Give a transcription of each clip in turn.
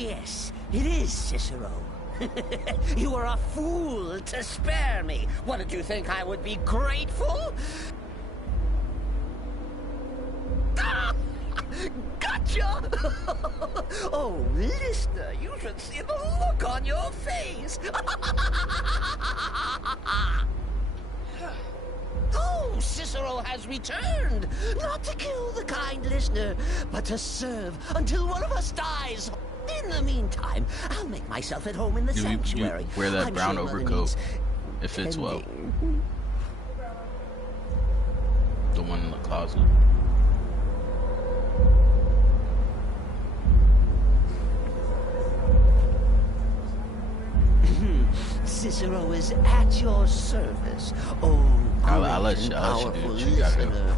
Yes, it is Cicero. You were a fool to spare me. What, did you think I would be grateful? Ah! Gotcha! Oh, listener, you should see the look on your face. Oh, Cicero has returned. Not to kill the kind listener, but to serve until one of us dies. In the meantime, I'll make myself at home in the sanctuary. You wear that brown sure overcoat. It fits well. The one in the closet. Cicero is at your service. Oh, I'll let you do it. You gotta go.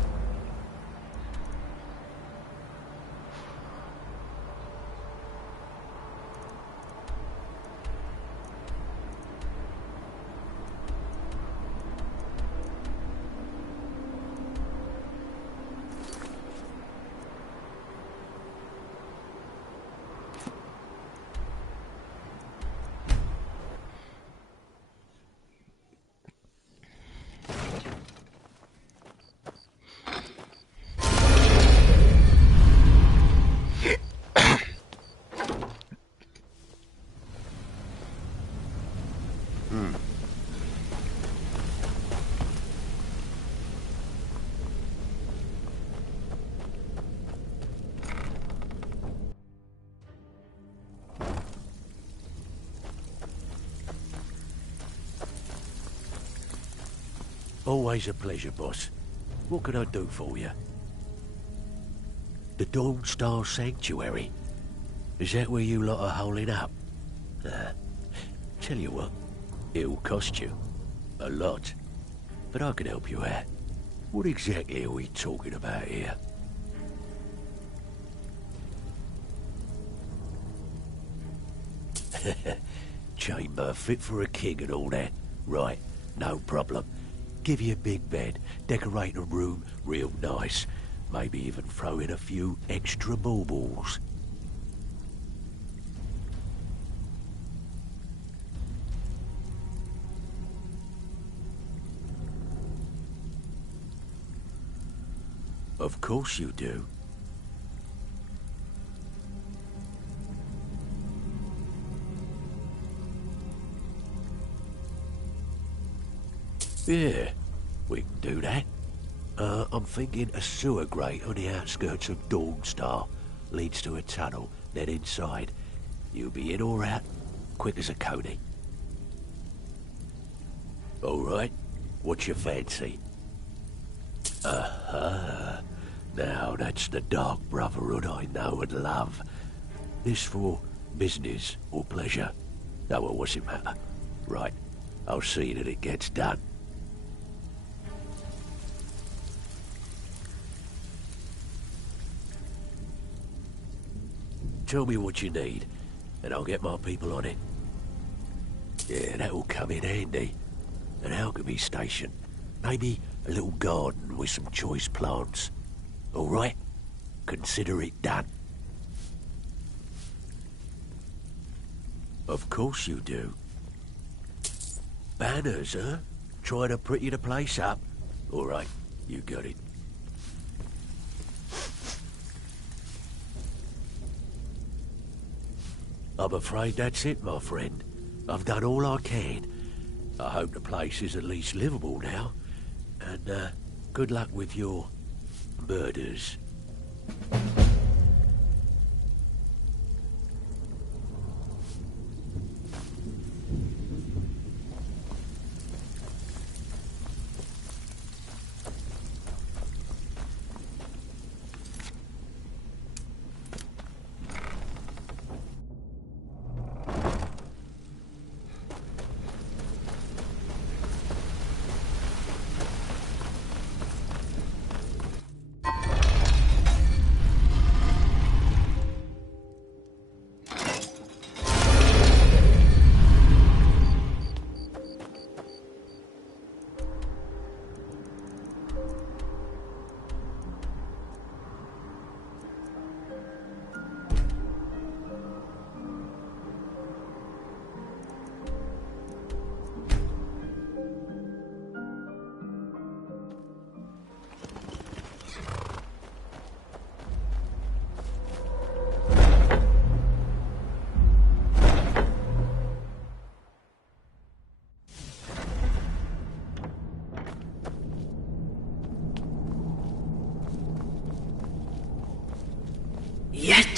Always a pleasure, boss. What can I do for you? The Dawn Star Sanctuary? Is that where you lot are holding up? Tell you what, it'll cost you. A lot. But I can help you out. What exactly are we talking about here? Chamber fit for a king and all that. Right, no problem. Give you a big bed, decorate a room real nice. Maybe even throw in a few extra baubles. Of course you do. Yeah, we can do that. I'm thinking a sewer grate on the outskirts of Dawnstar leads to a tunnel, then inside. You'll be in or out, quick as a coney. All right, what's your fancy? Now that's the dark brotherhood I know and love. This for business or pleasure? No, well, what's it matter? Right, I'll see that it gets done. Tell me what you need, and I'll get my people on it. Yeah, that'll come in handy. An alchemy station. Maybe a little garden with some choice plants. All right? Consider it done. Of course you do. Banners, huh? Trying to pretty the place up? All right, you got it. I'm afraid that's it, my friend. I've done all I can. I hope the place is at least livable now. And, good luck with your murders.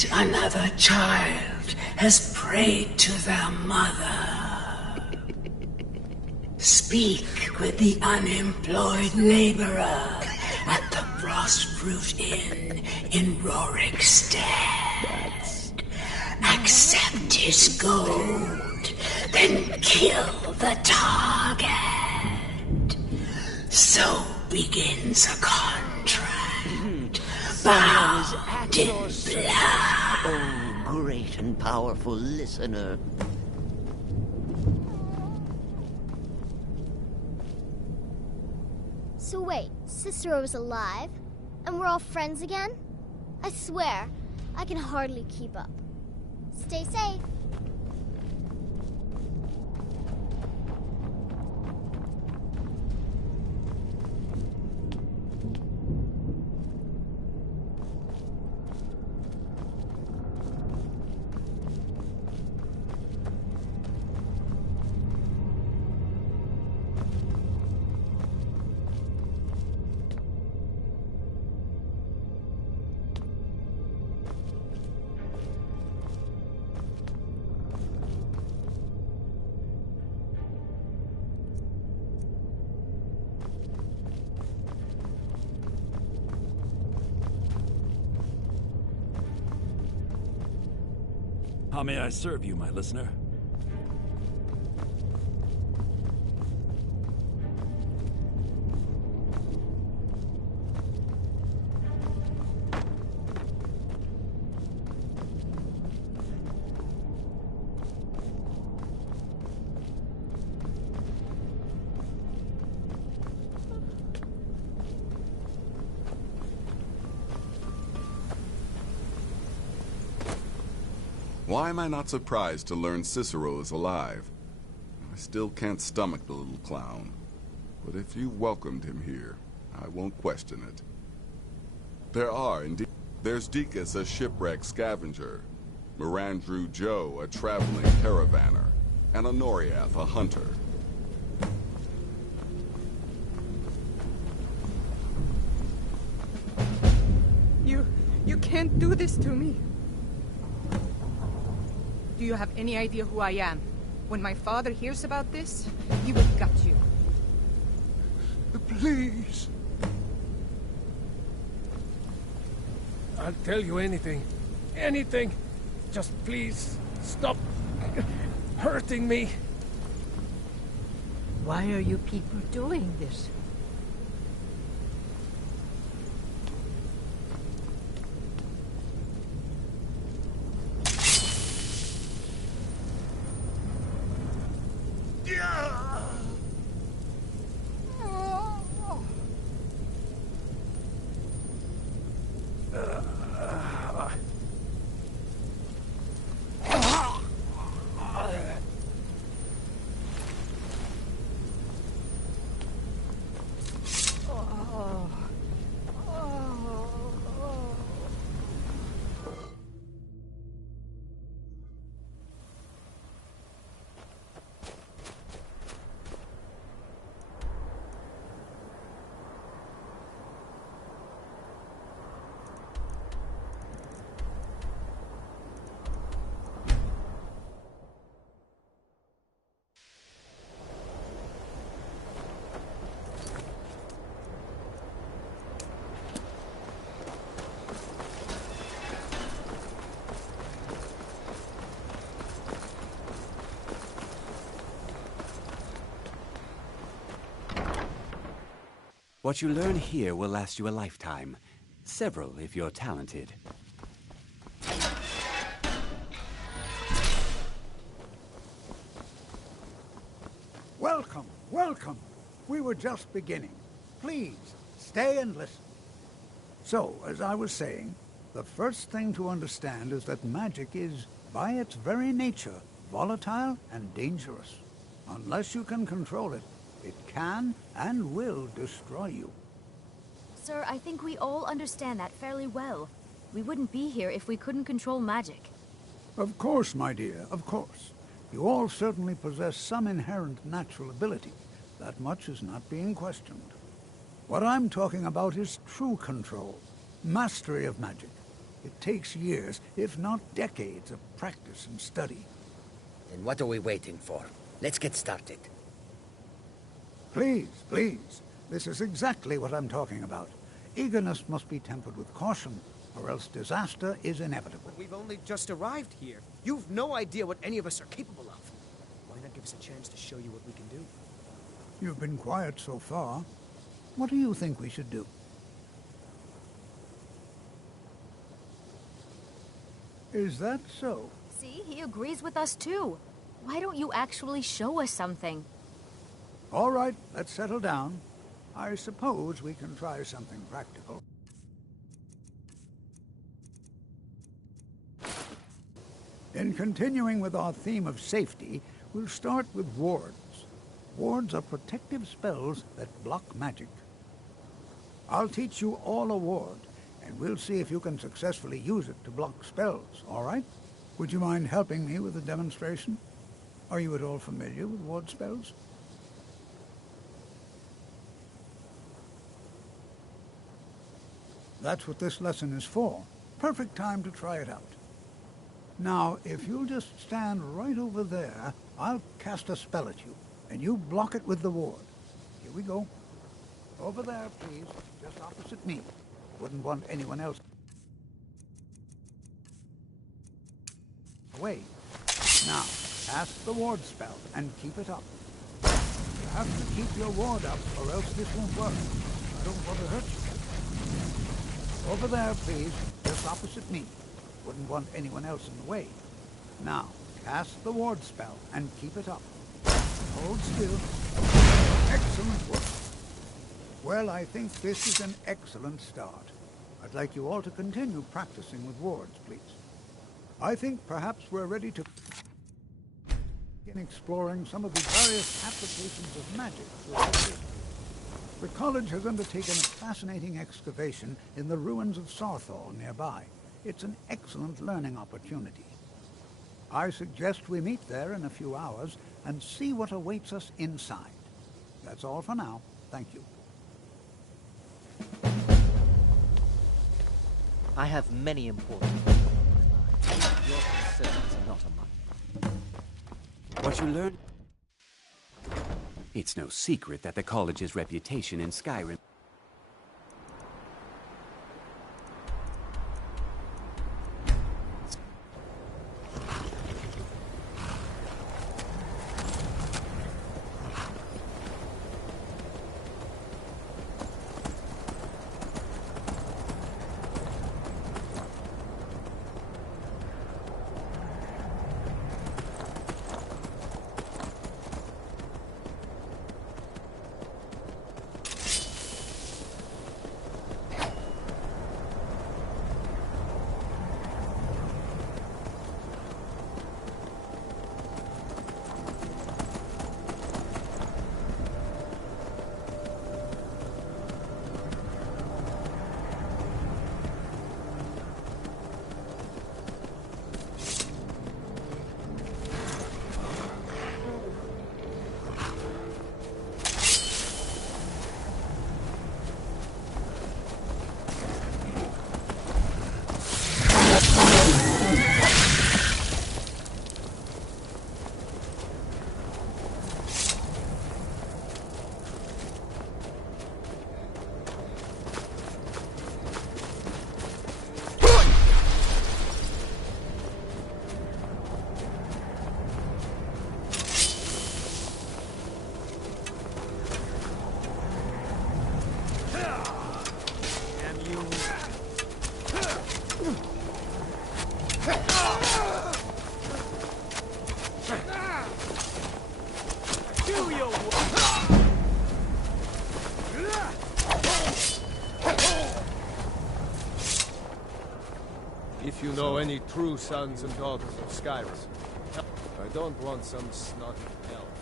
Yet another child has prayed to their mother. Speak with the unemployed laborer at the Frostfruit Inn in Rorikstead. Accept his gold, then kill the target. So begins a contract, bound in blood. Oh, great and powerful listener. So wait, Cicero's alive? And we're all friends again? I swear, I can hardly keep up. Stay safe. How may I serve you, my listener? Why am I not surprised to learn Cicero is alive? I still can't stomach the little clown. But if you welcomed him here, I won't question it. There's Deacus, a shipwreck scavenger, Mirandrew Joe, a traveling caravaner, and Honoriath, a hunter. You can't do this to me. Do you have any idea who I am? When my father hears about this, he will gut you. Please. I'll tell you anything. Anything. Just please stop hurting me. Why are you people doing this? What you learn here will last you a lifetime. Several, if you're talented. Welcome, welcome. We were just beginning. Please, stay and listen. So, as I was saying, the first thing to understand is that magic is, by its very nature, volatile and dangerous. Unless you can control it, it can and will destroy you. Sir, I think we all understand that fairly well. We wouldn't be here if we couldn't control magic. Of course, my dear, of course. You all certainly possess some inherent natural ability. That much is not being questioned. What I'm talking about is true control, mastery of magic. It takes years, if not decades, of practice and study. Then what are we waiting for? Let's get started. Please, please. This is exactly what I'm talking about. Eagerness must be tempered with caution, or else disaster is inevitable. But we've only just arrived here. You've no idea what any of us are capable of. Why not give us a chance to show you what we can do? You've been quiet so far. What do you think we should do? Is that so? See, he agrees with us too. Why don't you actually show us something? All right, let's settle down. I suppose we can try something practical. In continuing with our theme of safety, we'll start with wards. Wards are protective spells that block magic. I'll teach you all a ward, and we'll see if you can successfully use it to block spells, all right? Would you mind helping me with a demonstration? Are you at all familiar with ward spells? That's what this lesson is for. Perfect time to try it out. Now, if you'll just stand right over there, I'll cast a spell at you, and you block it with the ward. Here we go. Over there, please, just opposite me. Wouldn't want anyone else away. Now, cast the ward spell and keep it up. You have to keep your ward up, or else this won't work. I don't want to hurt you. Over there, please, just opposite me. Wouldn't want anyone else in the way. Now, cast the ward spell and keep it up. Hold still. Excellent work. Well, I think this is an excellent start. I'd like you all to continue practicing with wards, please. I think perhaps we're ready to begin exploring some of the various applications of magic throughout history. The college has undertaken a fascinating excavation in the ruins of Sarthal nearby. It's an excellent learning opportunity. I suggest we meet there in a few hours and see what awaits us inside. That's all for now. Thank you. I have many important things on my mind. Your concerns are not on mine. What you learn? It's no secret that the college's reputation in Skyrim If you know any true sons and daughters of Skyrim, I don't want some snotty elf.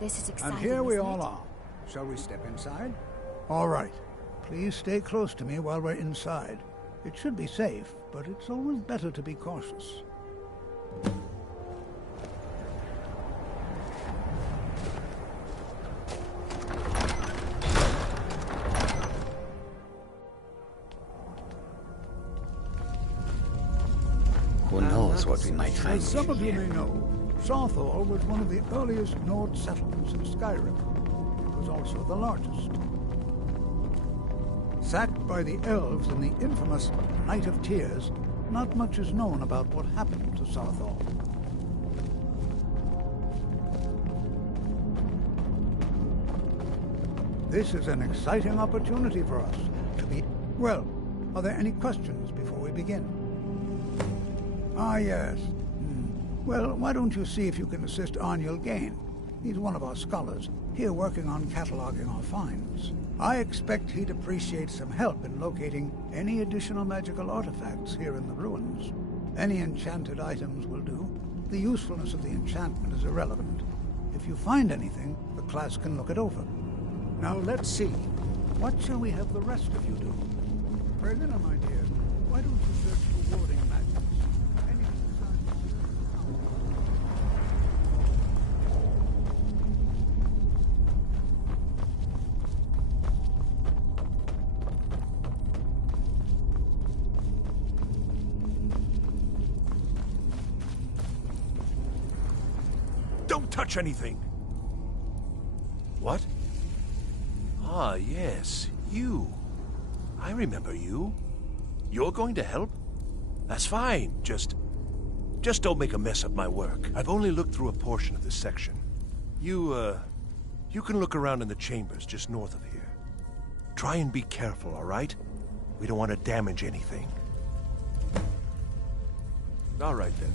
This is exciting. And here we isn't all it? are. Shall we step inside? All right. Please stay close to me while we're inside. It should be safe, but it's always better to be cautious. Who knows what we might find? As some of you may know, Sarthor was one of the earliest Nord settlements in Skyrim. It was also the largest. Sacked by the elves in the infamous Night of Tears, not much is known about what happened to Sarthor. This is an exciting opportunity for us to be... Well, are there any questions before we begin? Ah, yes. Well, why don't you see if you can assist Arniel Gain? He's one of our scholars, here working on cataloging our finds. I expect he'd appreciate some help in locating any additional magical artifacts here in the ruins. Any enchanted items will do. The usefulness of the enchantment is irrelevant. If you find anything, the class can look it over. Now let's see. What shall we have the rest of you do? Berlina, my dear, why don't you search for warding magics? Don't touch anything! What? Ah, yes, you. I remember you. You're going to help? That's fine, just don't make a mess of my work. I've only looked through a portion of this section. You can look around in the chambers just north of here. Try and be careful, all right? We don't want to damage anything. All right, then.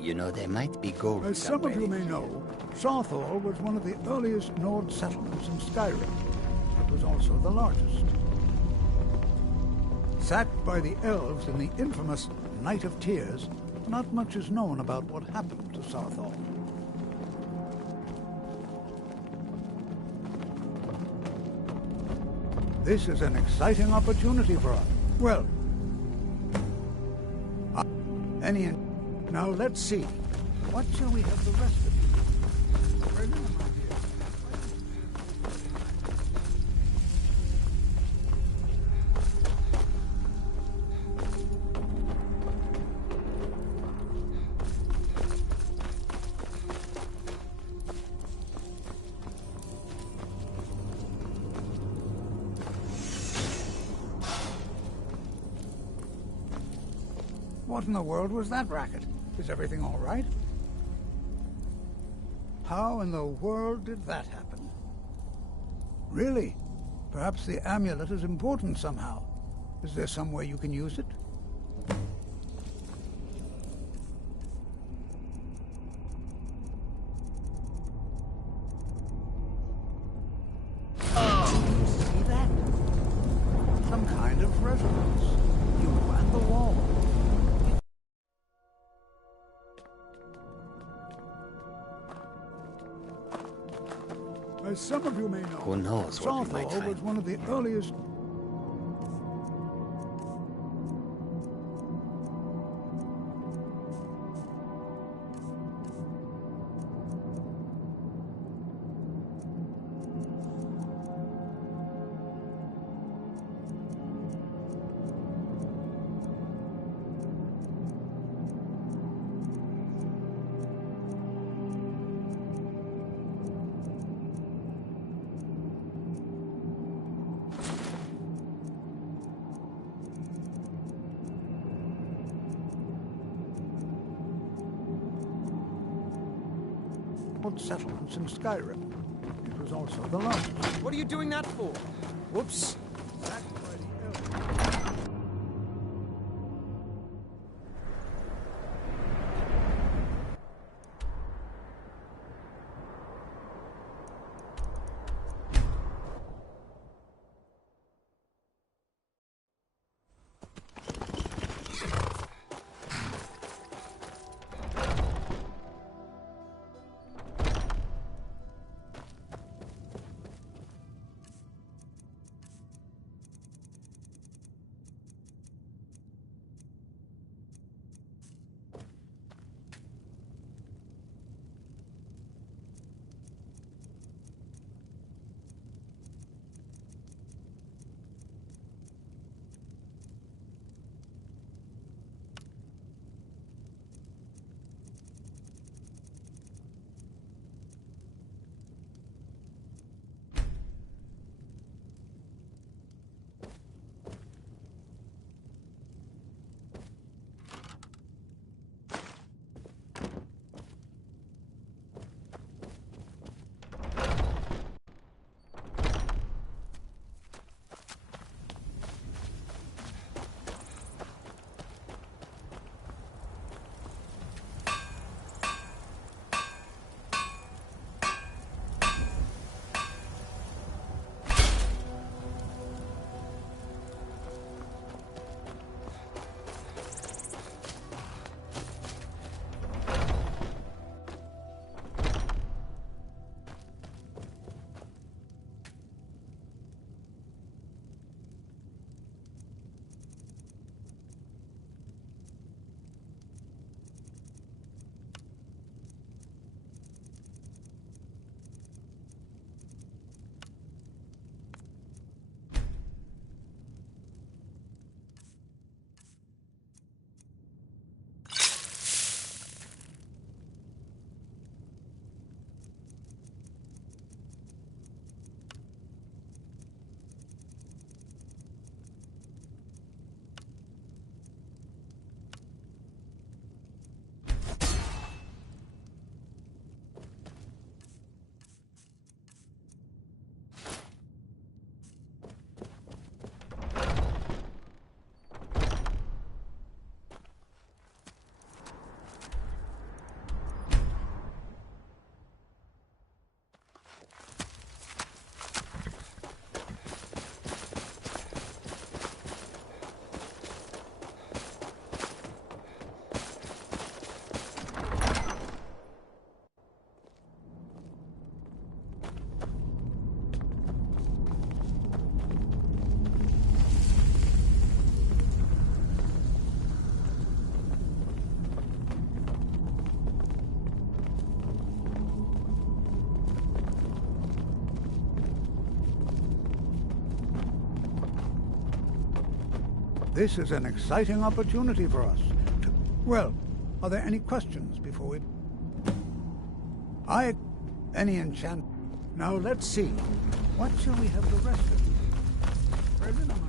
You know, there might be gold As some of you may know, Sarthor was one of the earliest Nord settlements in Skyrim. It was also the largest. Sacked by the elves in the infamous Night of Tears, not much is known about what happened to Sarthor. This is an exciting opportunity for us. Well, now let's see. What shall we have the rest of you do? Berlina, my dear. What in the world was that racket? Is everything all right? How in the world did that happen? Really? Perhaps the amulet is important somehow. Is there some way you can use it? See that? Some kind of resonance. You and the wall. As some of you may know, who knows what we might Sarthor find? was one of the earliest... old settlements in Skyrim. It was also the largest. What are you doing that for? Whoops. This is an exciting opportunity for us to... Well, are there any questions before we... Any enchant... Now let's see. What shall we have the rest of you? Present, my dear.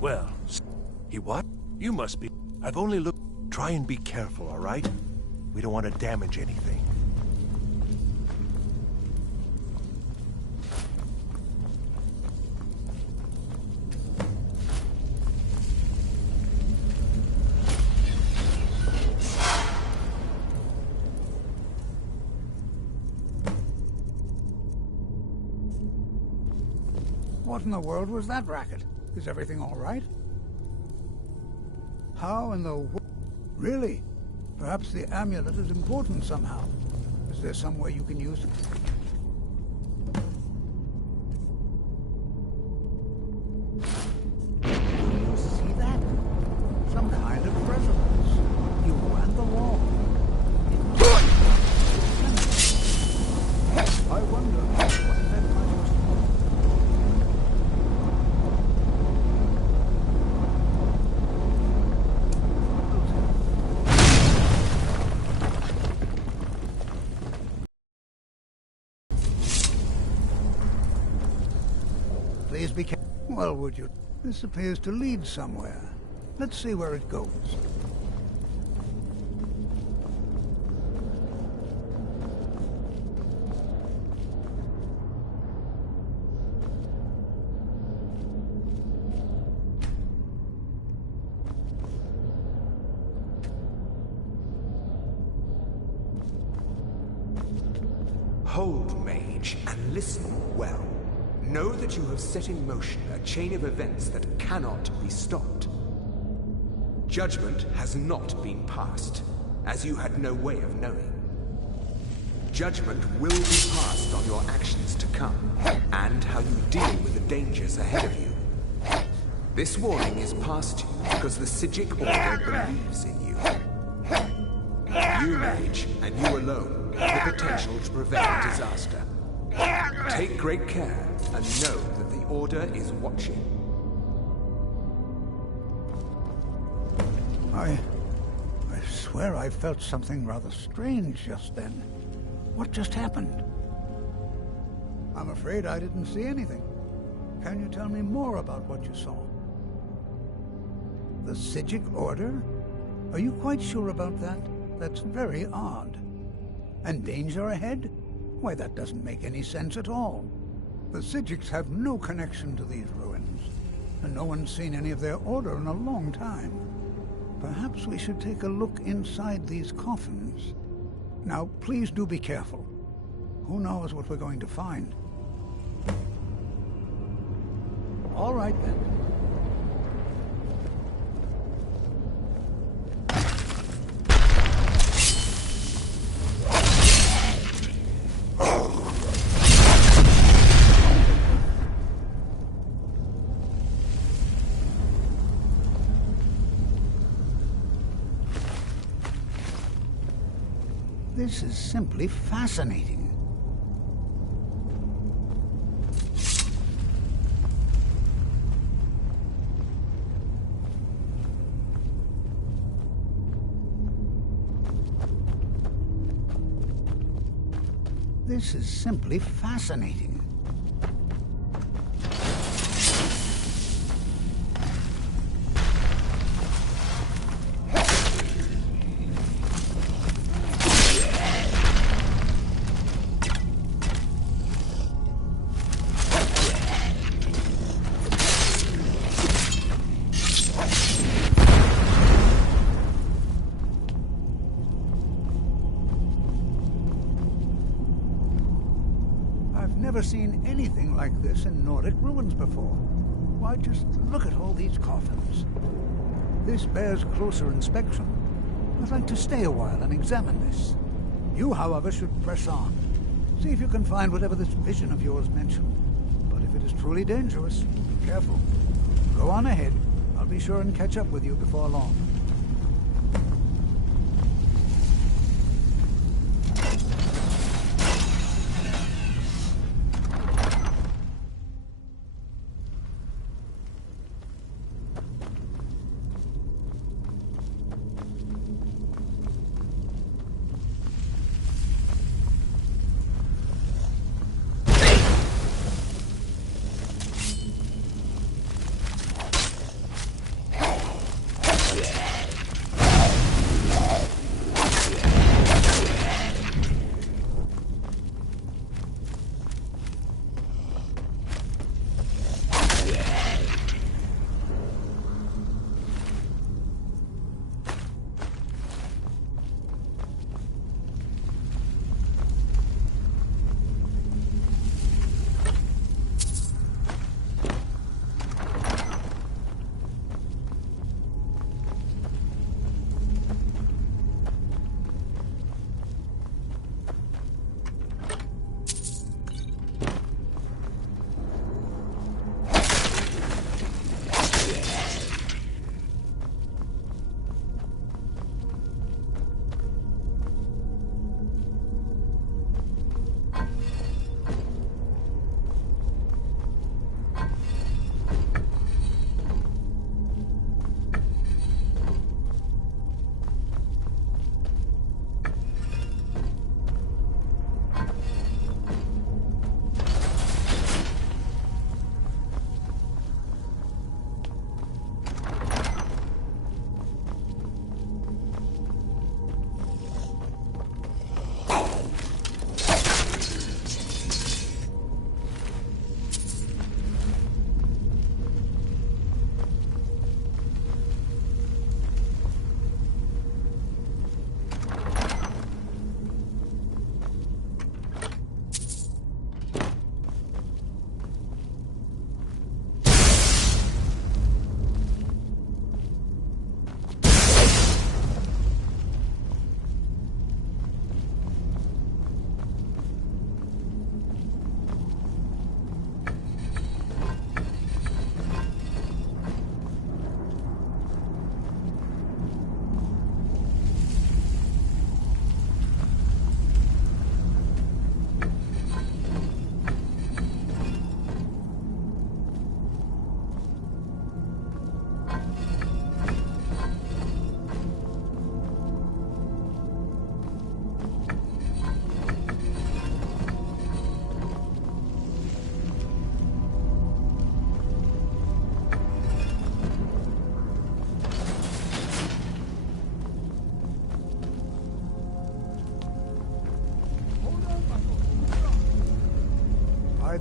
Well, what? You must be... I've only looked... Try and be careful, all right? We don't want to damage anything. What in the world was that racket? Is everything all right? How in the world? Really? Perhaps the amulet is important somehow. Is there some way you can use it? Do you see that? Some kind of resonance. You and the wall. I wonder what that might Well, would you? This appears to lead somewhere. Let's see where it goes. Hold, mage, and listen well. Know that you have set in motion a chain of events that cannot be stopped. Judgment has not been passed, as you had no way of knowing. Judgment will be passed on your actions to come, and how you deal with the dangers ahead of you. This warning is passed to you because the Psijic Order believes in you. You, mage, and you alone, have the potential to prevent disaster. Take great care, and know that the Order is watching. I swear I felt something rather strange just then. What just happened? I'm afraid I didn't see anything. Can you tell me more about what you saw? The Psijic Order? Are you quite sure about that? That's very odd. And danger ahead? Why, that doesn't make any sense at all. The Psijics have no connection to these ruins, and no one's seen any of their order in a long time. Perhaps we should take a look inside these coffins. Now, please do be careful. Who knows what we're going to find? All right, then. This is simply fascinating. This is simply fascinating. Never seen anything like this in Nordic ruins before. Why, just look at all these coffins. This bears closer inspection. I'd like to stay a while and examine this. You, however, should press on. See if you can find whatever this vision of yours mentioned. But if it is truly dangerous, be careful. Go on ahead. I'll be sure and catch up with you before long. Yeah.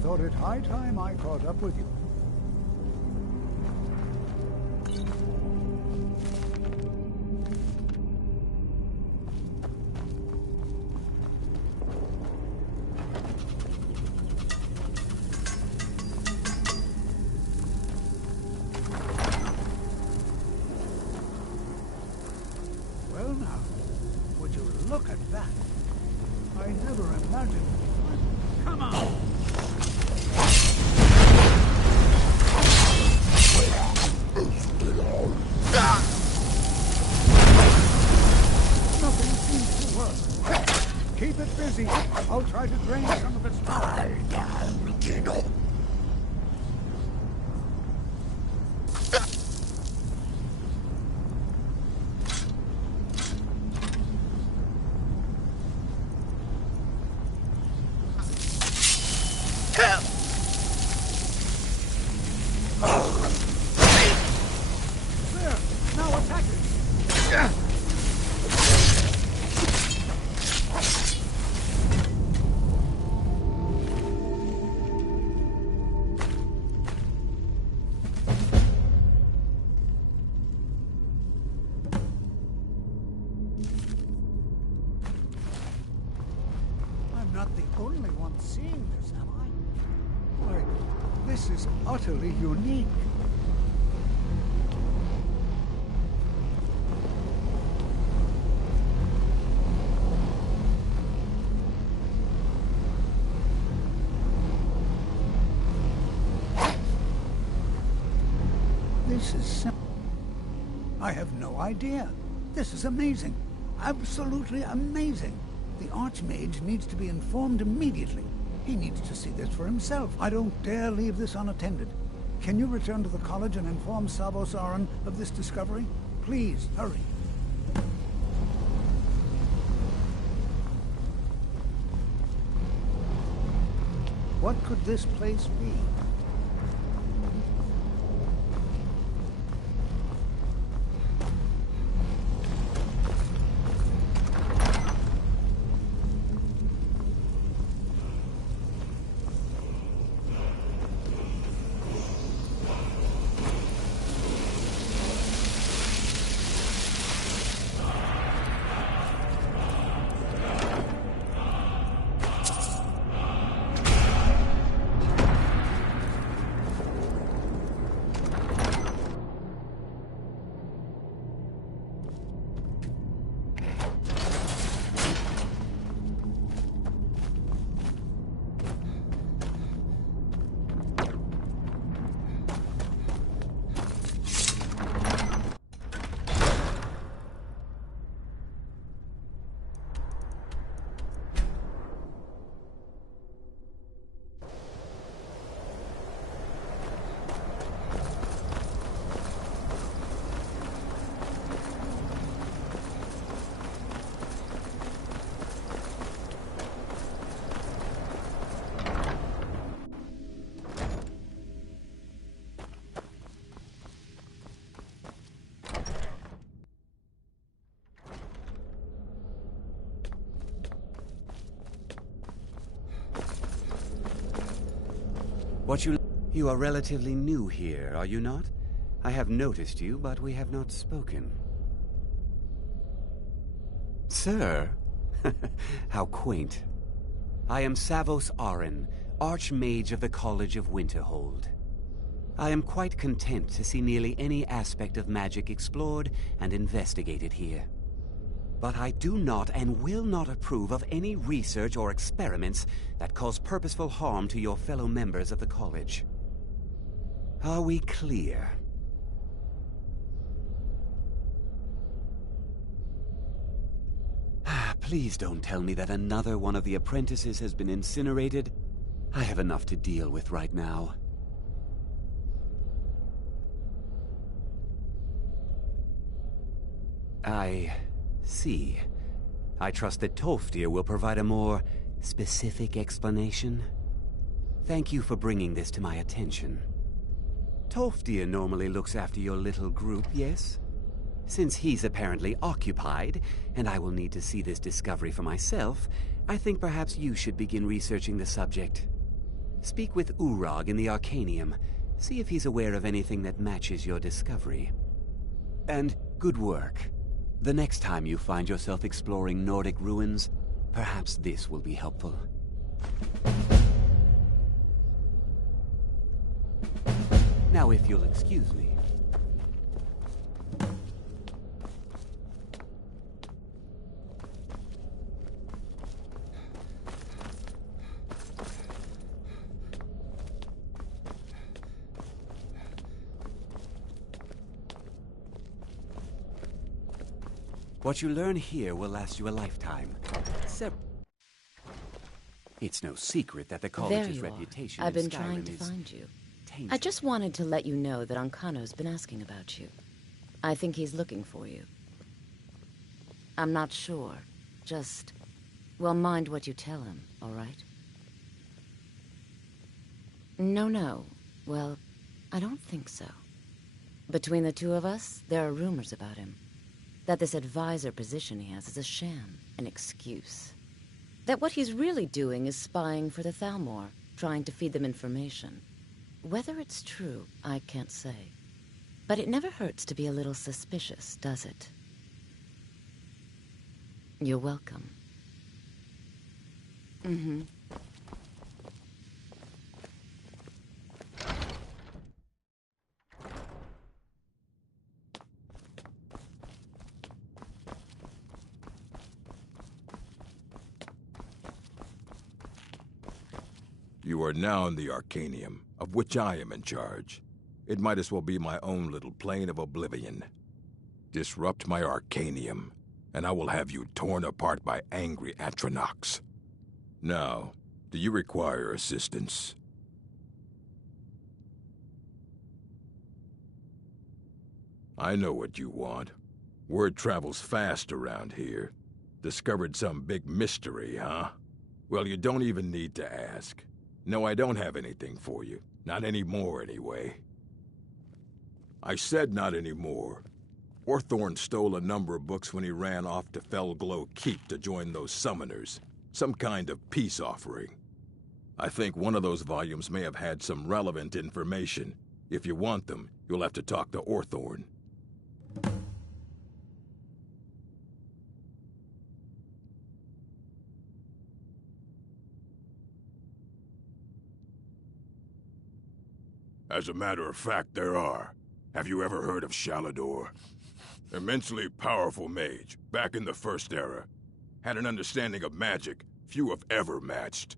thought it high time I caught up with you. Well now, would you look at that? I never imagined. Come on! Nothing seems to work. Keep it busy. I'll try to drain some of its power. There! Now attack it! I'm not the only one seeing this, am I? Why, this is utterly unique. This is simple. I have no idea. This is amazing. Absolutely amazing. The Archmage needs to be informed immediately. He needs to see this for himself. I don't dare leave this unattended. Can you return to the college and inform Savos Aran of this discovery? Please, hurry. What could this place be? You are relatively new here, are you not? I have noticed you, but we have not spoken. Sir? How quaint. I am Savos Aran, Archmage of the College of Winterhold. I am quite content to see nearly any aspect of magic explored and investigated here. But I do not and will not approve of any research or experiments that cause purposeful harm to your fellow members of the college. Are we clear? Please don't tell me that another one of the apprentices has been incinerated. I have enough to deal with right now. I see. I trust that Tolfdir will provide a more specific explanation. Thank you for bringing this to my attention. Tolfdir normally looks after your little group, yes? Since he's apparently occupied, and I will need to see this discovery for myself, I think perhaps you should begin researching the subject. Speak with Urag in the Arcanium. See if he's aware of anything that matches your discovery. And good work. The next time you find yourself exploring Nordic ruins, perhaps this will be helpful. Now, if you'll excuse me. What you learn here will last you a lifetime. It's no secret that the college's reputation I've been in trying to Skyrim find you. tainted. I just wanted to let you know that Ankano's been asking about you. I think he's looking for you. I'm not sure. Just, well, mind what you tell him, all right? No. Well, I don't think so. Between the two of us, there are rumors about him. That this advisor position he has is a sham, an excuse. That what he's really doing is spying for the Thalmor, trying to feed them information. Whether it's true, I can't say. But it never hurts to be a little suspicious, does it? You're welcome. Mm-hmm. You are now in the Arcanium, of which I am in charge. It might as well be my own little plane of oblivion. Disrupt my Arcanium, and I will have you torn apart by angry Atronachs. Now, do you require assistance? I know what you want. Word travels fast around here. Discovered some big mystery, huh? Well, you don't even need to ask. No, I don't have anything for you. Not anymore, anyway. I said not anymore. Orthorn stole a number of books when he ran off to Felglow Keep to join those summoners. Some kind of peace offering. I think one of those volumes may have had some relevant information. If you want them, you'll have to talk to Orthorn. As a matter of fact, there are. Have you ever heard of Shalador? Immensely powerful mage, back in the First Era. Had an understanding of magic few have ever matched.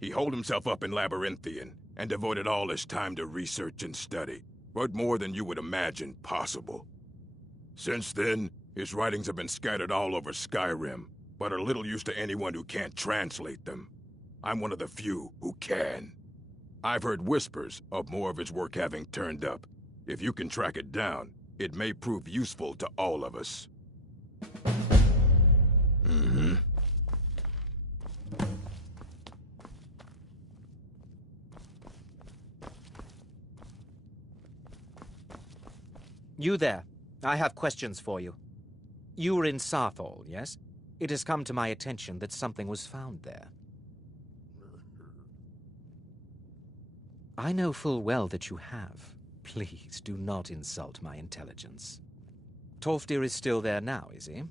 He holed himself up in Labyrinthian and devoted all his time to research and study, but more than you would imagine possible. Since then, his writings have been scattered all over Skyrim, but are little use to anyone who can't translate them. I'm one of the few who can. I've heard whispers of more of his work having turned up. If you can track it down, it may prove useful to all of us. Mm-hmm. You there. I have questions for you. You were in Sarthol, yes? It has come to my attention that something was found there. I know full well that you have. Please, do not insult my intelligence. Tolfdir is still there now, is he?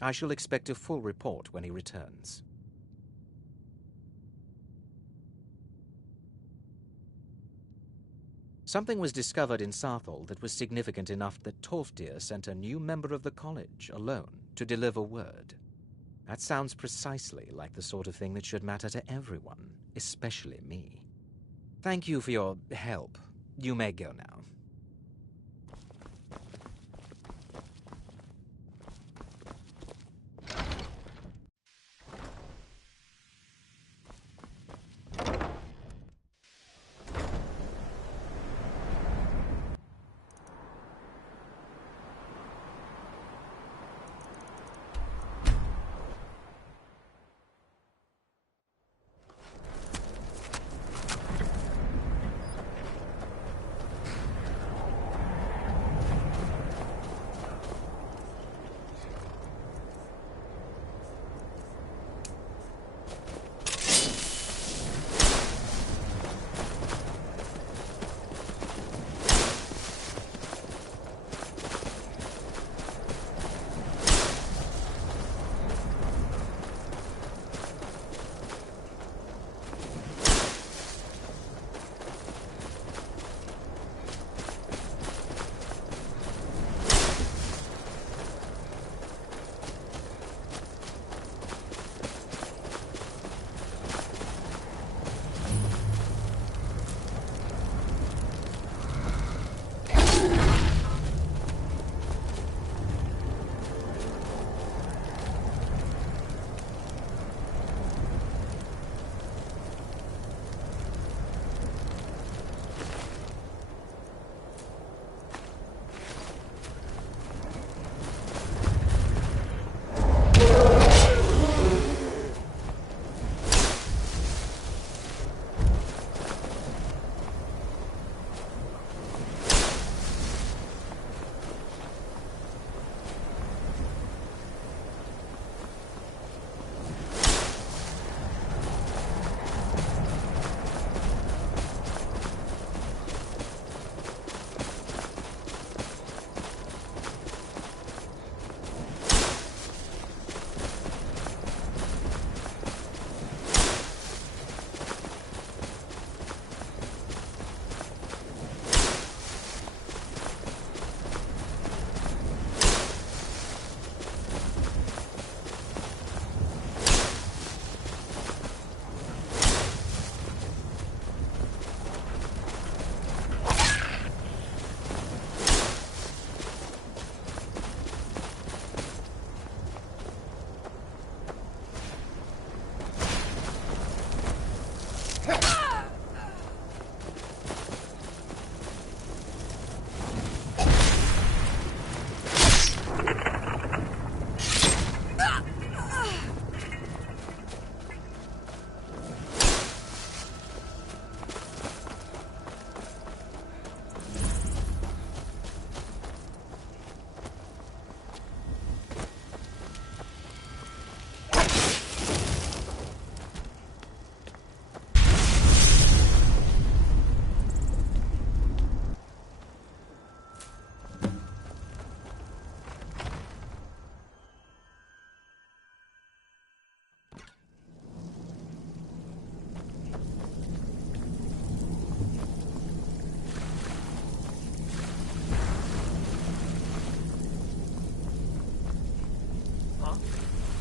I shall expect a full report when he returns. Something was discovered in Sarthol that was significant enough that Tolfdir sent a new member of the college, alone, to deliver word. That sounds precisely like the sort of thing that should matter to everyone, especially me. Thank you for your help. You may go now.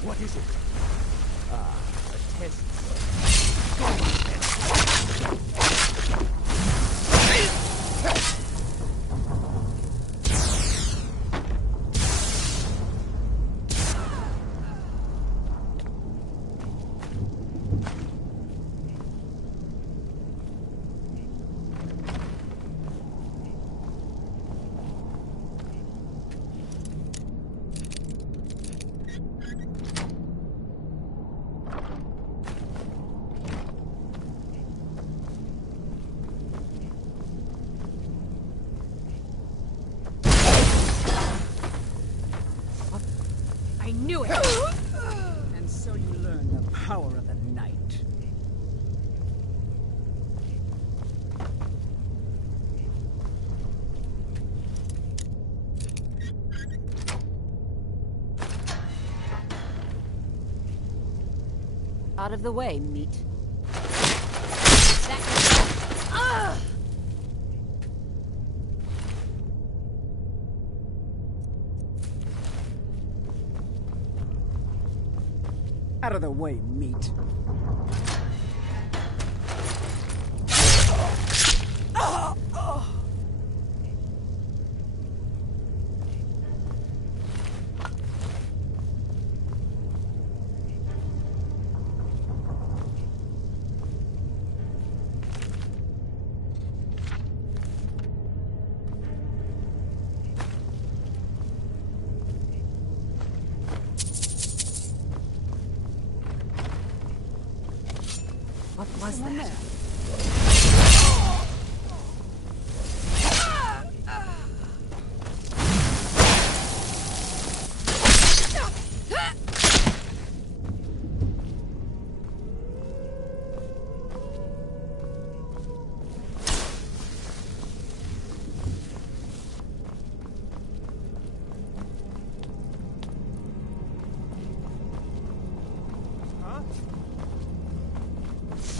What is it? Ah, a test. I knew it! And so you learn the power of the night. Out of the way, meat. Out of the way, meat. What was that?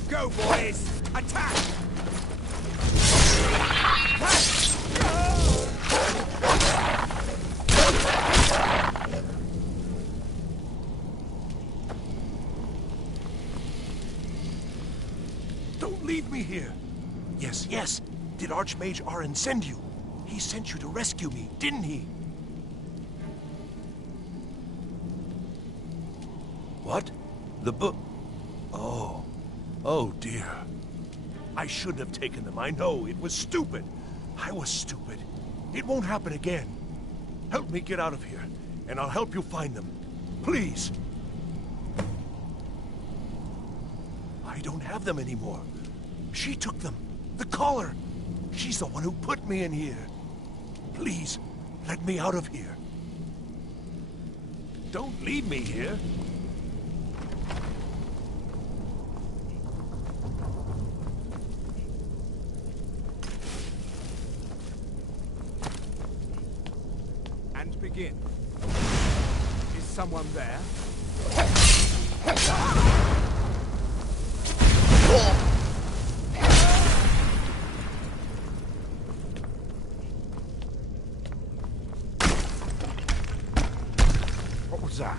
Go, boys! Attack! Don't leave me here. Yes, yes. Did Archmage Arin send you? He sent you to rescue me, didn't he? What? The book? Oh. Oh, dear. I shouldn't have taken them. I know. It was stupid. I was stupid. It won't happen again. Help me get out of here, and I'll help you find them. Please. I don't have them anymore. She took them. The collar. She's the one who put me in here. Please, let me out of here. Don't leave me here. And begin. Is someone there? What was that?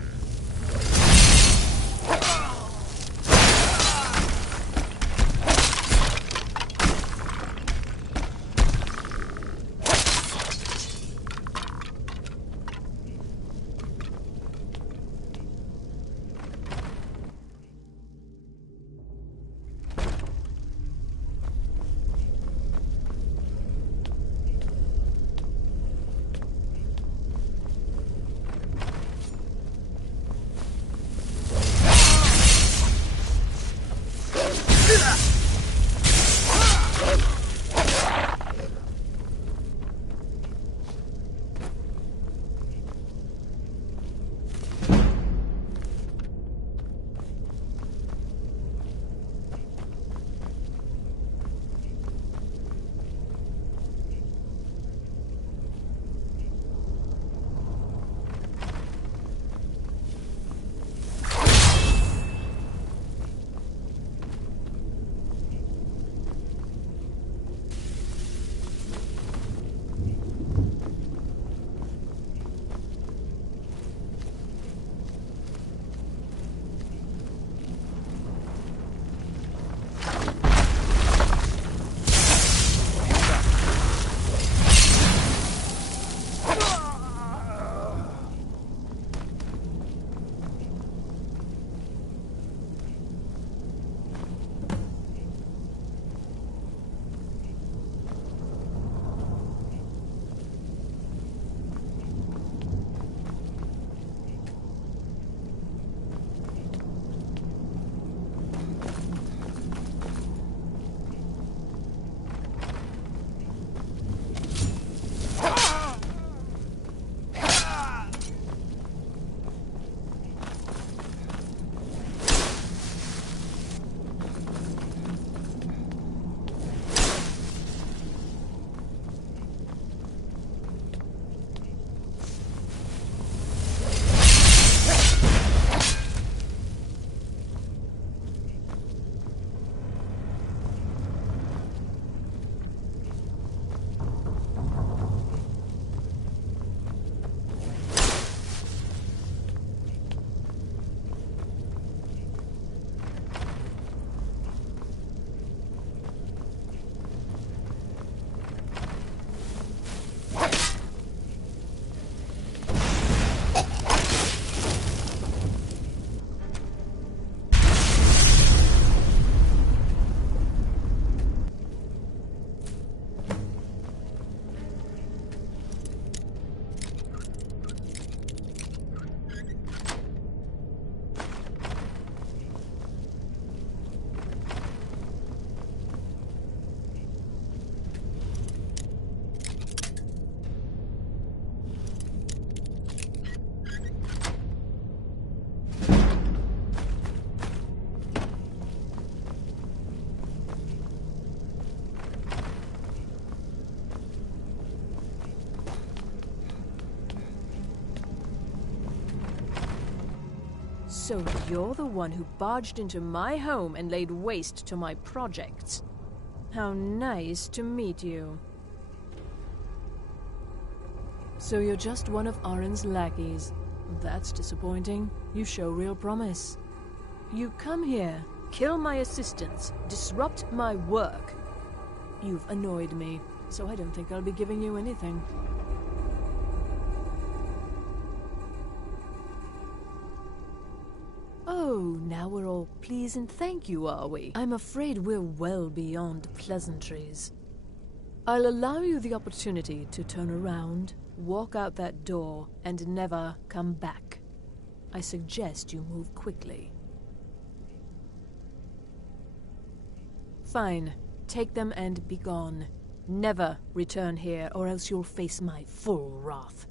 So you're the one who barged into my home and laid waste to my projects. How nice to meet you. So you're just one of Arin's lackeys. That's disappointing. You show real promise. You come here, kill my assistants, disrupt my work. You've annoyed me, so I don't think I'll be giving you anything. Oh, now we're all please and thank you, are we? I'm afraid we're well beyond pleasantries. I'll allow you the opportunity to turn around, walk out that door, and never come back. I suggest you move quickly. Fine. Take them and be gone. Never return here, or else you'll face my full wrath.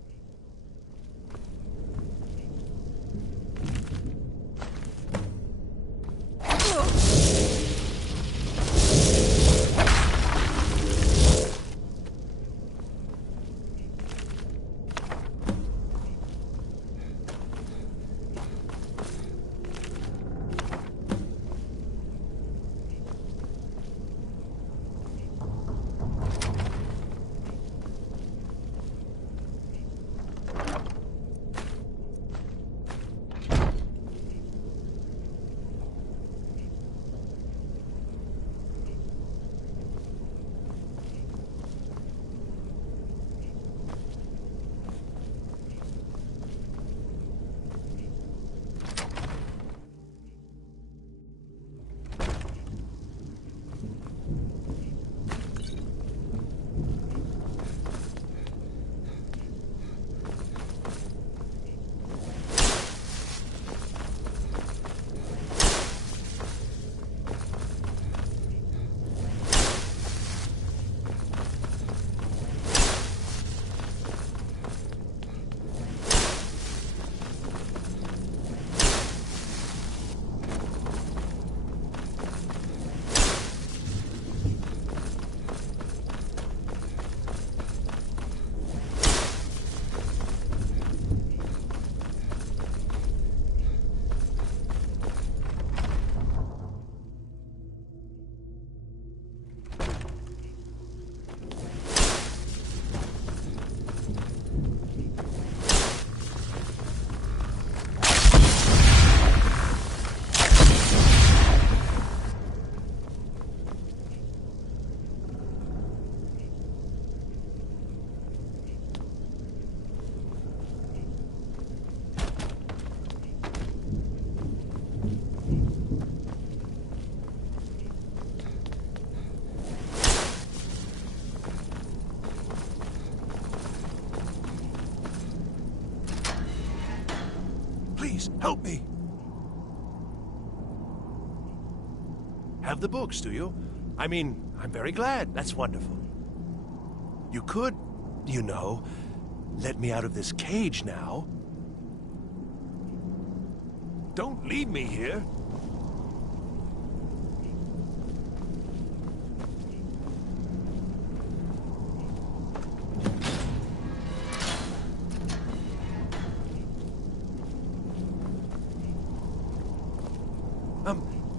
Please, help me! Have the books, do you? I mean, I'm very glad. That's wonderful. You could, you know, let me out of this cage now. Don't leave me here.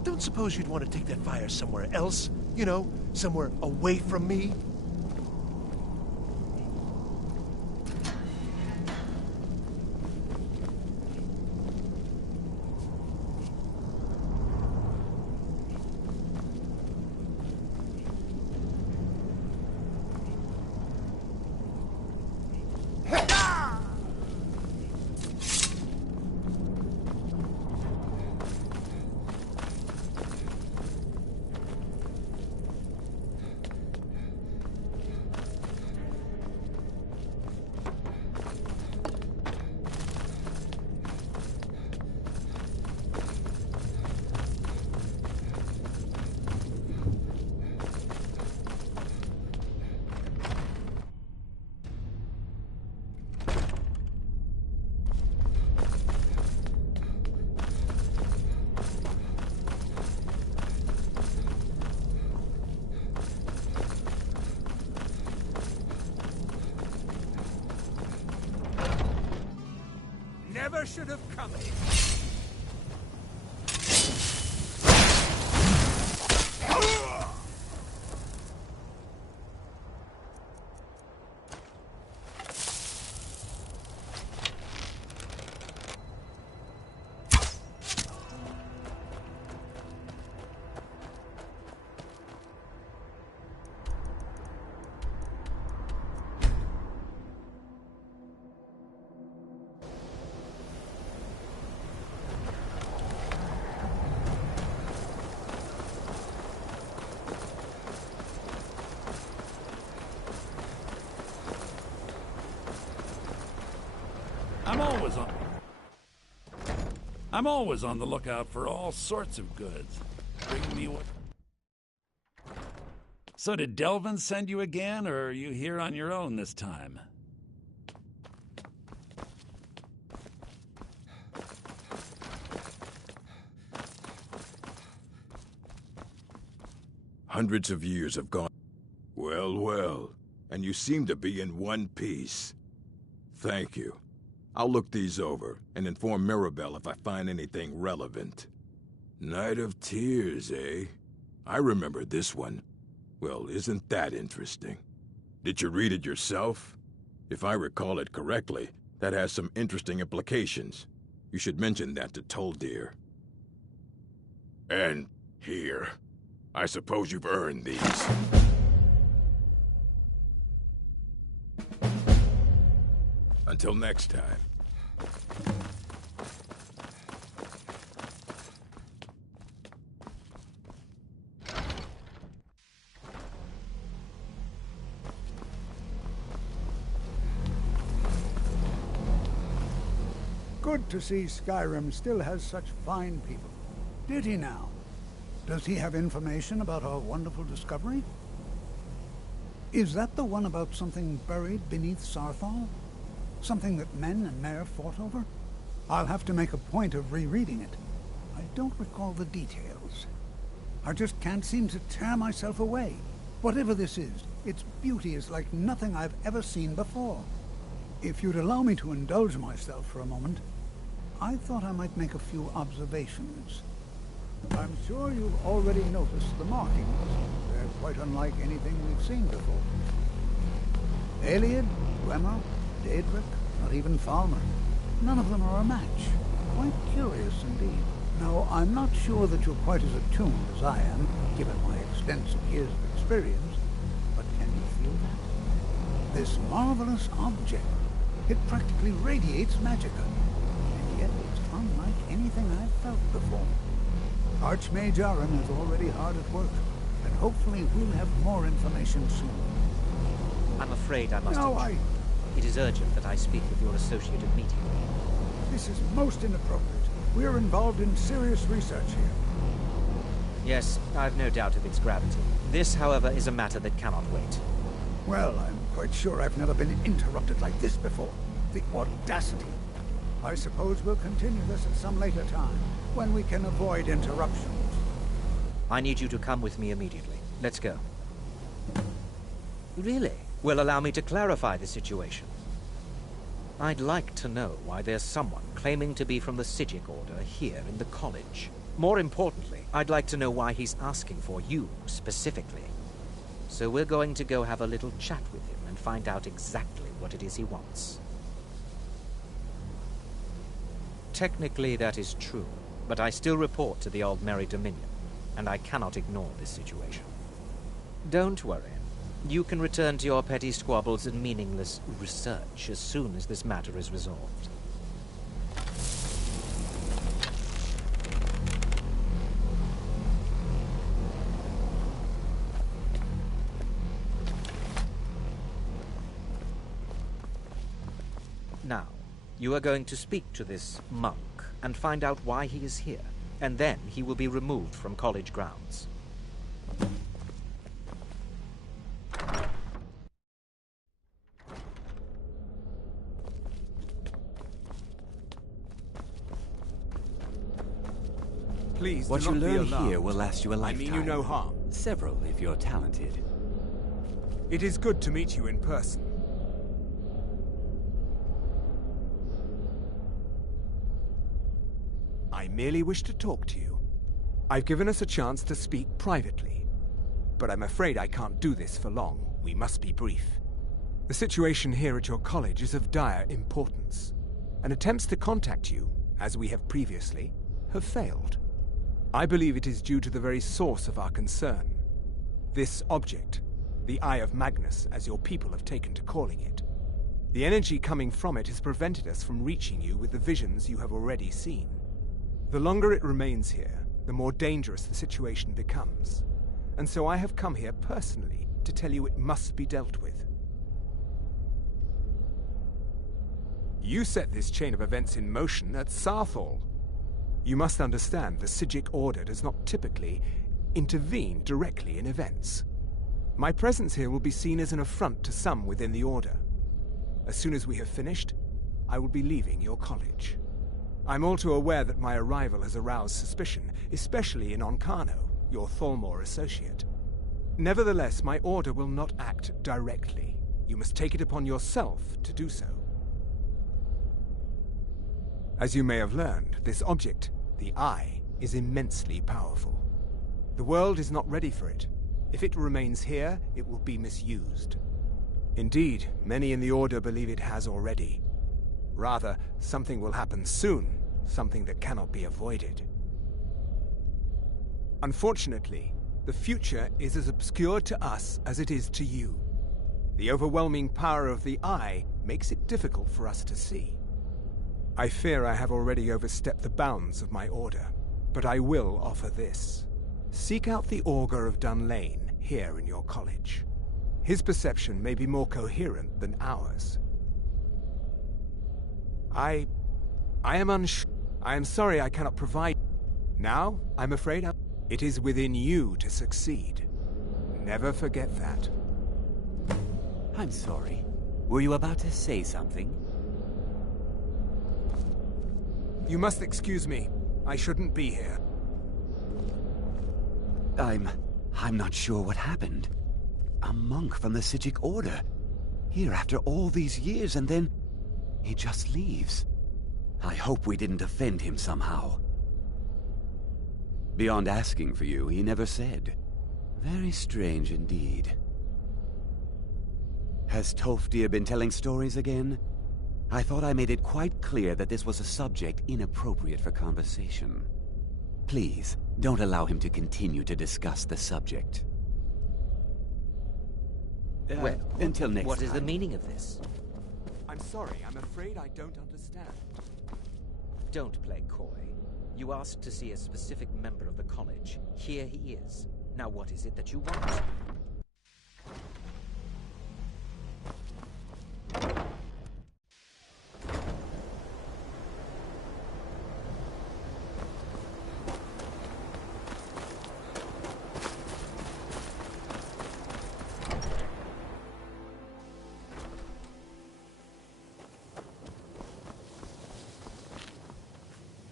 Don't suppose you'd want to take that fire somewhere else? You know, somewhere away from me? Never should have come here. I'm always on the lookout for all sorts of goods. Bring me what... So did Delvin send you again, or are you here on your own this time? Hundreds of years have gone. Well, well. And you seem to be in one piece. Thank you. I'll look these over and inform Mirabelle if I find anything relevant. Night of Tears, eh? I remember this one. Well, isn't that interesting? Did you read it yourself? If I recall it correctly, that has some interesting implications. You should mention that to Toldir. And here. I suppose you've earned these. Until next time. Good to see Skyrim still has such fine people. Did he now? Does he have information about our wonderful discovery? Is that the one about something buried beneath Sarthal? Something that men and Mare fought over? I'll have to make a point of rereading it. I don't recall the details. I just can't seem to tear myself away. Whatever this is, its beauty is like nothing I've ever seen before. If you'd allow me to indulge myself for a moment, I thought I might make a few observations. I'm sure you've already noticed the markings. They're quite unlike anything we've seen before. Aliad, Dwemer, Daedric, not even Falmer. None of them are a match. Quite curious indeed. Now, I'm not sure that you're quite as attuned as I am, given my extensive years of experience, but can you feel that? This marvelous object, it practically radiates magicka, and yet it's unlike anything I've felt before. Archmage Aaron is already hard at work, and hopefully we'll have more information soon. I'm afraid I must... No, It is urgent that I speak with your associate immediately. This is most inappropriate. We're involved in serious research here. Yes, I've no doubt of its gravity. This, however, is a matter that cannot wait. Well, I'm quite sure I've never been interrupted like this before. The audacity. I suppose we'll continue this at some later time, when we can avoid interruptions. I need you to come with me immediately. Let's go. Really? Well, allow me to clarify the situation. I'd like to know why there's someone claiming to be from the Psijic Order here in the college. More importantly, I'd like to know why he's asking for you, specifically. So we're going to go have a little chat with him and find out exactly what it is he wants. Technically, that is true, but I still report to the Aldmeri Dominion, and I cannot ignore this situation. Don't worry. You can return to your petty squabbles and meaningless research as soon as this matter is resolved. Now, you are going to speak to this monk and find out why he is here, and then he will be removed from college grounds. Please, what do you not be learn alarmed. here will last you a lifetime. I mean you no harm. Several, if you're talented. It is good to meet you in person. I merely wish to talk to you. I've given us a chance to speak privately, but I'm afraid I can't do this for long. We must be brief. The situation here at your college is of dire importance, and attempts to contact you, as we have previously, have failed. I believe it is due to the very source of our concern. This object, the Eye of Magnus, as your people have taken to calling it. The energy coming from it has prevented us from reaching you with the visions you have already seen. The longer it remains here, the more dangerous the situation becomes. And so I have come here personally to tell you it must be dealt with. You set this chain of events in motion at Sarthal. You must understand the Psijic Order does not typically intervene directly in events. My presence here will be seen as an affront to some within the Order. As soon as we have finished, I will be leaving your college. I'm all too aware that my arrival has aroused suspicion, especially in Onkano, your Thalmor associate. Nevertheless, my Order will not act directly. You must take it upon yourself to do so. As you may have learned, this object, the Eye, is immensely powerful. The world is not ready for it. If it remains here, it will be misused. Indeed, many in the Order believe it has already. Rather, something will happen soon, something that cannot be avoided. Unfortunately, the future is as obscure to us as it is to you. The overwhelming power of the Eye makes it difficult for us to see. I fear I have already overstepped the bounds of my Order, but I will offer this. Seek out the Augur of Dunlane here in your college. His perception may be more coherent than ours. I am unsure. I am sorry I cannot provide. Now, I'm afraid it is within you to succeed. Never forget that. I'm sorry. Were you about to say something? You must excuse me. I shouldn't be here. I'm not sure what happened. A monk from the Psijic Order. Here after all these years, and then he just leaves. I hope we didn't offend him somehow. Beyond asking for you, he never said. Very strange indeed. Has Tolfdir been telling stories again? I thought I made it quite clear that this was a subject inappropriate for conversation. Please, don't allow him to continue to discuss the subject. Well, until next time. What is the meaning of this? I'm sorry, I'm afraid I don't understand. Don't play coy. You asked to see a specific member of the college. Here he is. Now what is it that you want?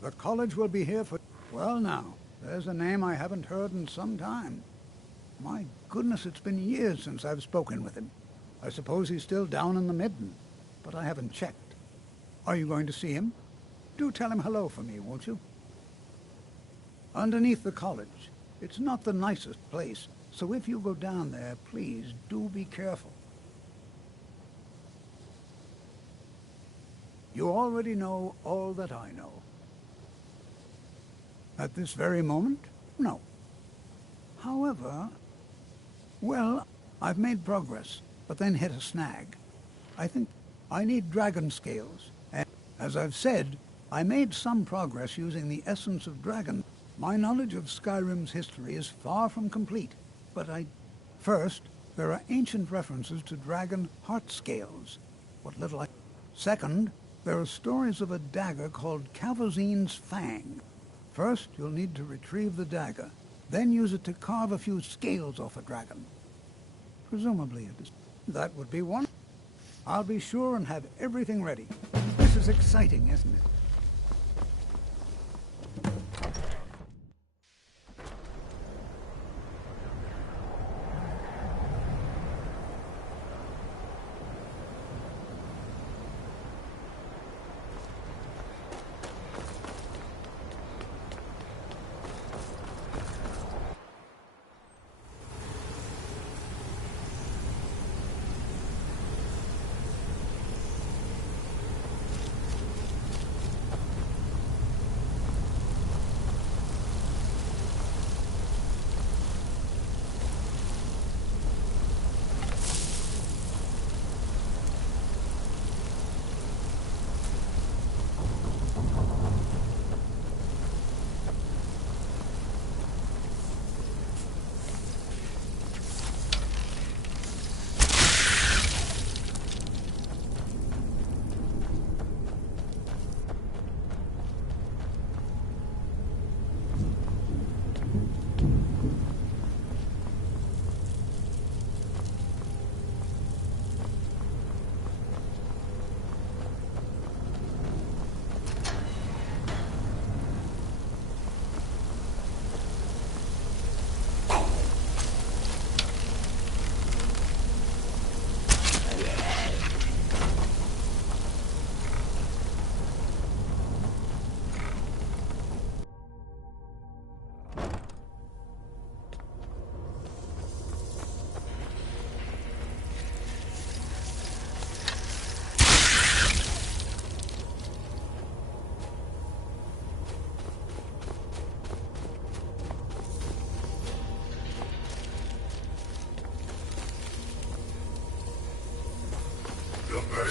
The college will be here for... Well now, there's a name I haven't heard in some time. My goodness, it's been years since I've spoken with him. I suppose he's still down in the Midden, but I haven't checked. Are you going to see him? Do tell him hello for me, won't you? Underneath the college. It's not the nicest place, so if you go down there, please do be careful. You already know all that I know. At this very moment? No. However, well, I've made progress, but then hit a snag. I think I need dragon scales, and as I've said, I made some progress using the essence of dragon. My knowledge of Skyrim's history is far from complete, but First, there are ancient references to dragon heart scales. What little I... Second, there are stories of a dagger called Calvazine's Fang. First, you'll need to retrieve the dagger, then use it to carve a few scales off a dragon. Presumably it is. That would be one. I'll be sure and have everything ready. This is exciting, isn't it?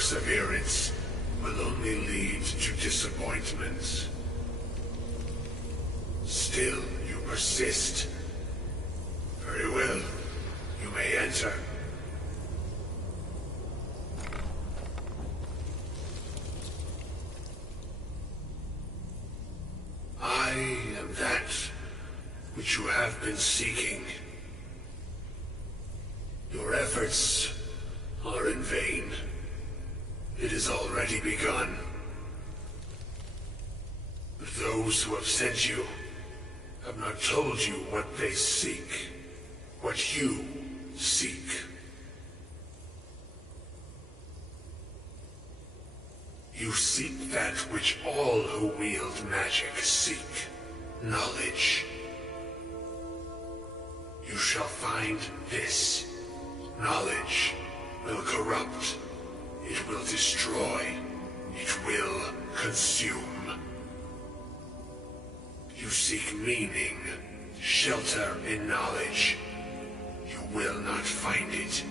perseverance will only lead to disappointment. Still, you persist. Very well. You may enter. I am that which you have been seeking. Your efforts are in vain. It has already begun. Those who have sent you have not told you what they seek, what you seek. You seek that which all who wield magic seek, knowledge. You shall find this. Knowledge will corrupt. It will destroy. It will consume. You seek meaning, shelter in knowledge. You will not find it.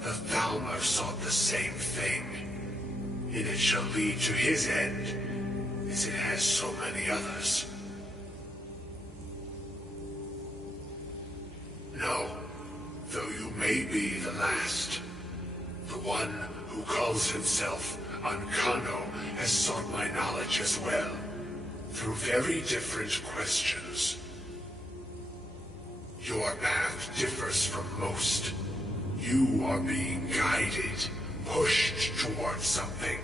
The Thalmor sought the same thing, and it shall lead to his end, as it has so many others. No, though you may be the last, the one who calls himself Ankano has sought my knowledge as well, through very different questions. Your path differs from most. You are being guided, pushed towards something.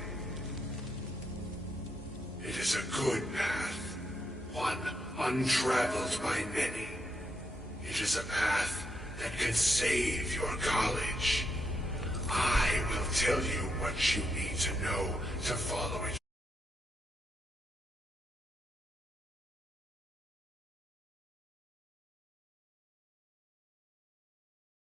It is a good path, one untraveled by many. It is a path that can save your college. I will tell you what you need to know to follow it